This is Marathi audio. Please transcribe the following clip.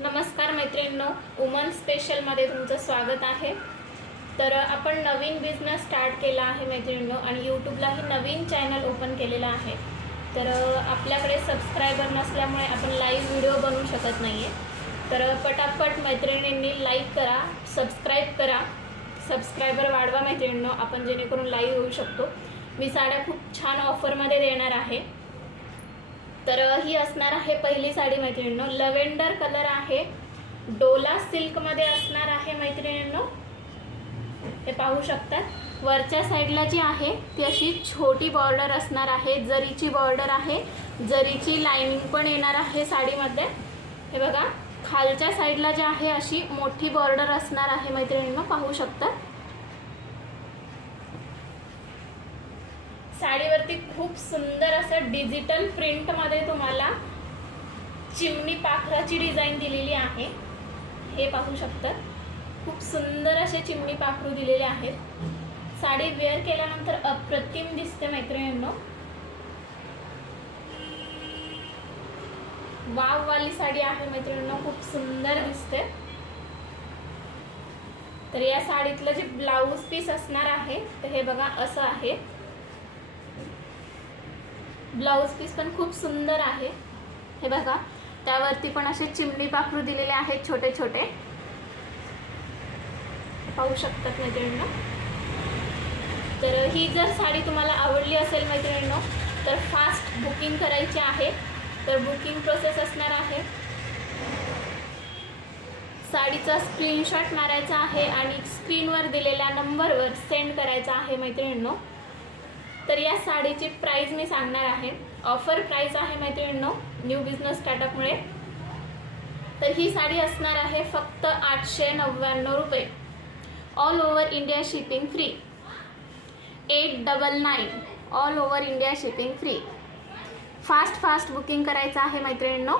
नमस्कार मैत्रिणींनो, वुमन स्पेशलमध्ये तुमचं स्वागत आहे। तर आपण नवीन बिझनेस स्टार्ट केला आहे मैत्रिणींनो आणि यूट्यूबलाही नवीन चॅनल ओपन केलेला आहे। तर आपल्याकडे सबस्क्रायबर नसल्यामुळे आपण लाईव्ह व्हिडिओ बनवू शकत नाही आहे। तर पटापट मैत्रिणींनी लाईक करा, सबस्क्राईब करा, सबस्क्रायबर वाढवा मैत्रिणींनो, आपण जेणेकरून लाईव्ह होऊ शकतो। मी साड्या खूप छान ऑफरमध्ये देणार आहे। तर ही असणार आहे पहिली साडी मैत्रिणींनो, लव्हेंडर कलर आहे, डोला सिल्क मध्ये असणार आहे मैत्रिणींनो। हे पाहू शकतात, वरच्या साईडला जी आहे ती अशी छोटी बॉर्डर असणार आहे, जरीची बॉर्डर आहे, जरीची लाइनिंग पण येणार आहे साडीमध्ये। हे बघा, खालच्या साईडला जी आहे अशी मोठी बॉर्डर असणार आहे मैत्रिणींनो, पाहू शकता। साडीवरती खूप सुंदर असं डिजिटल प्रिंट मध्ये तुम्हाला चिमणी पाखराची डिझाइन दिलेली आहे। हे पाहू शकता, खूप सुंदर असे चिमणी पाखरू दिलेले आहेत। साडी वेअर केल्यानंतर अप्रतिम दिसते मैत्रिणींनो। वाव वाली साडी आहे मैत्रिणींनो, खूप सुंदर दिसते। तर या साडीतलं जे ब्लाउज पीस असणार आहे तर हे बघा असं आहे। ब्लाउज पीस पण खूप सुंदर आहे। हे बघा, त्यावरती पण असे चिमणी पाखरू दिलेले आहेत छोटे छोटे, पाहू शकतात मैत्रिणींनो। तर ही जर साडी तुम्हाला आवडली असेल मैत्रिणींनो तर फास्ट बुकिंग करायची आहे। तर बुकिंग प्रोसेस असणार आहे, साडीचा स्क्रीनशॉट मारायचा आहे आणि स्क्रीनवर दिलेल्या नंबरवर सेंड करायचा आहे मैत्रिणींनो। तर या साडीची प्राइस मी सांगणार आहे, ऑफर प्राइस आहे मैत्रिणींनो न्यू बिझनेस स्टार्टअपमुळे। तर ही साडी असणार आहे फक्त 899 रुपये, all over India shipping free, 899 all over India shipping free. Fast booking करायचं आहे मैत्रिणींनो।